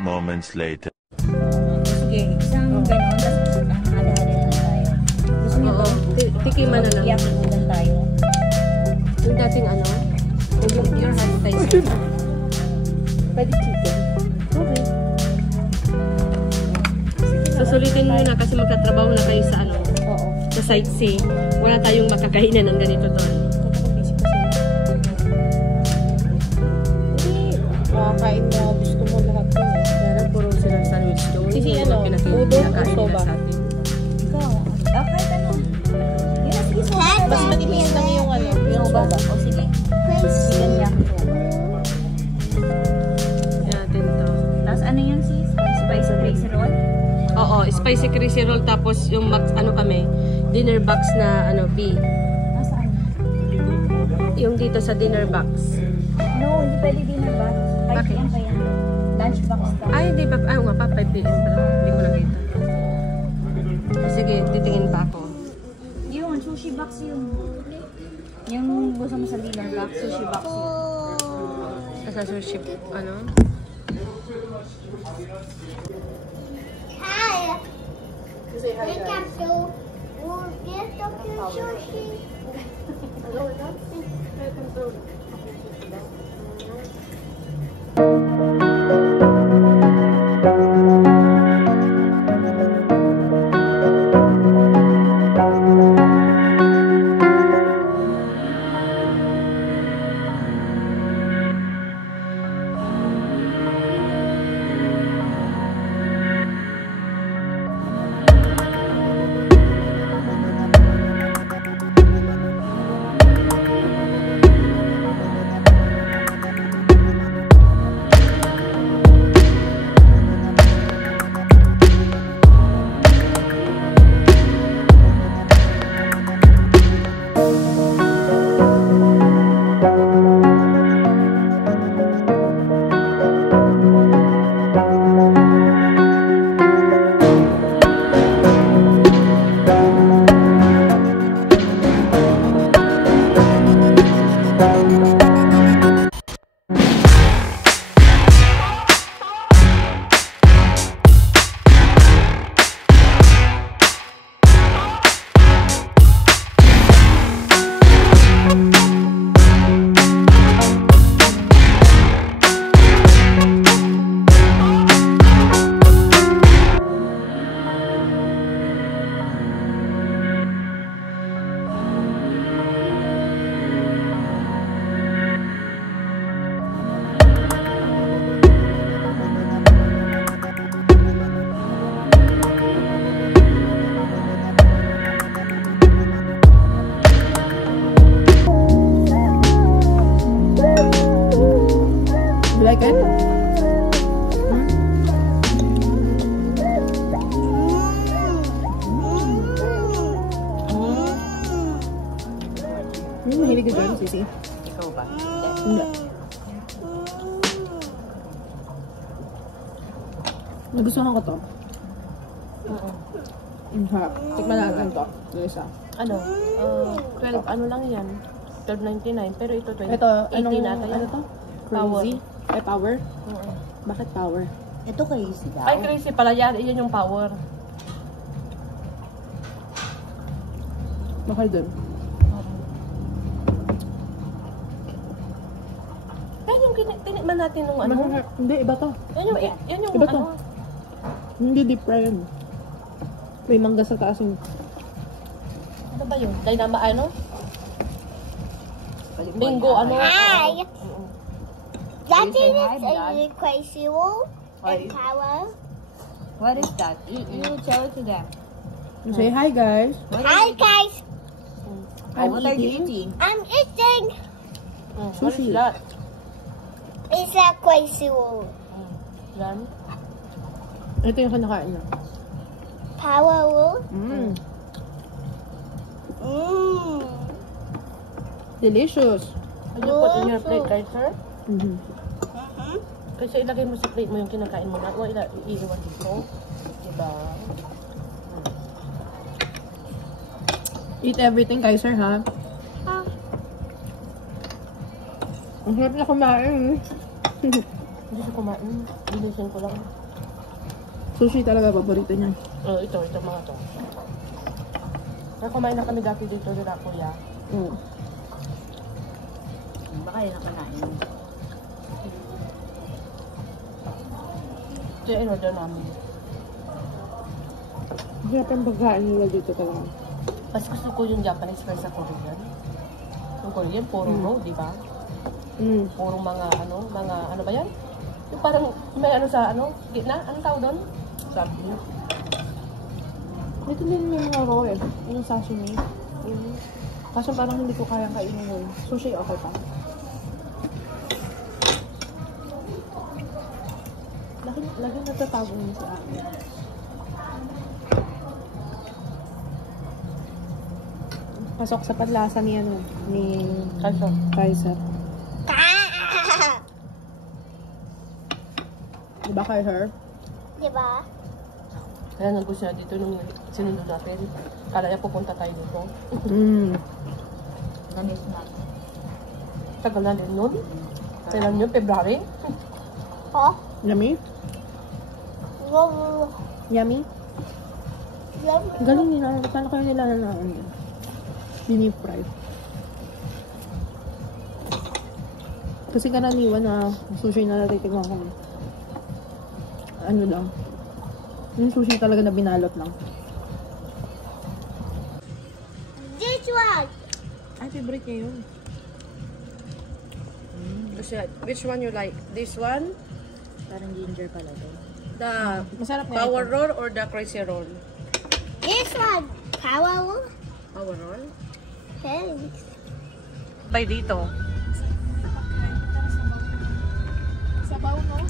moments later. Sige, isang gano'n, tapos hali-hali na lang tayo. Gusto niyo ba? Tikiman na lang. Iyakutan tayo. Yung dating ano? Your appetizer. Pwede chicken. Okay. Susulitin mo na kasi magtatrabaho na kayo sa ano? Oo. Sa sightsee. Wala tayong makakainan ng ganito doon. Hindi. Makakain mo. Gusto mo lahat yun eh. Kaya puro sila sandwich doon. Sisi ano? Udo o soba? Ikaw. Kahit ano. Yun na, sige soba. Mas manipis lang yung ano. Yung soba. O sige. Chicken yak soba. Natin to. Tapos ano yun sis? Spicy crazy roll? Oo, spicy crazy roll tapos yung ano kami, dinner box na ano, B. Nasaan? Yung dito sa dinner box. No, hindi pwede dinner box. 5 PM pa yan. Lunch box ka. Ay, hindi ba? Ay, nga pa, 5 PM pala. Hindi ko nakita. Sige, titingin pa ako. Yun, sushi box yun. Yung gusto mo sa dinner box, sushi box yun. Sa sushi, ano? Hi. Hey, Capsule. We'll get the sushi. Like it? Mahilig ka dyan, Sisi? Ikaw ba? Hindi. Nagustuhan ko to. Ang harap. Tikman natin to. Yung isa. Ano? 12, ano lang yan? 12.99, pero ito 20. Ito, 18 anong, nata yan. ano to? Power. Crazy? Ay, power? Oo. Bakit power? Ito crazy daw. Ay, crazy pala yan. Iyan yung power. Bakit dun? Yan yung tinikman natin nung ano. Hindi, iba to. Yan yung Iba to. ano. Hindi deep fry yun. May mangga sa taas yung... Ano ba yun? Dynama ano? Bingo ano? Hi. That say is hi, Dad? a crazy roll and power. What is that? You tell it to them. Say hi, guys. Hi guys, What are you eating? I'm eating. What is that? It's a crazy roll. Yan. Ito yung kinakain na. Power roll. Mmm. Mmm. Delicious. Ano put in your plate, guys, sir? Mm-hmm. Kasi ilagay mo sa plate mo yung kinakain mo na. O iiwan dito. Diba? Eat everything, Kaiser, ha? Ang sarap na kumain. Hindi siya kumain. Bilisan ko lang. Sushi talaga paborito niya. Ito mga to. Kaya kumain na kami dati dito nila kuya. Oo. Baka yun ang kanain. Ito yung in-order namin. Hirap ang pagkain nila dito talaga. Mas gusto ko yung Japanese kaysa Korean. Yung Korean, puro no, di ba? Puro mga ano ba yan? Yung parang may ano sa gitna? Anong tawag doon? Sabi niyo. Dito din may mga raw eh. Yung sashimi. Kaso parang hindi ko kayang kainin yun. Sushi okay pa. Lagi natatago yun sa akin. Pasok sa panlasa ni Kaiser. Diba Kaiser? Diba? Kaya nag-gusto siya dito nung sinundo natin. Kala niya pupunta tayo dito. Namis na. Tagal na din nun. Kailan yun? February? Oh? Yummy? Wow. Yummy? Galing nila. Paano kayo nila na fry? Kasi karaniwan na sushi na natitigman ko. Ano lang. Yung sushi talaga na binalot lang. This one. Ay, favorite niya yun. Which one you like? This one? Parang ginger pala to. The Masarap nga power ito. roll or the crazy roll? This one. Power. Power roll? Thanks. By dito. Sabaw, no?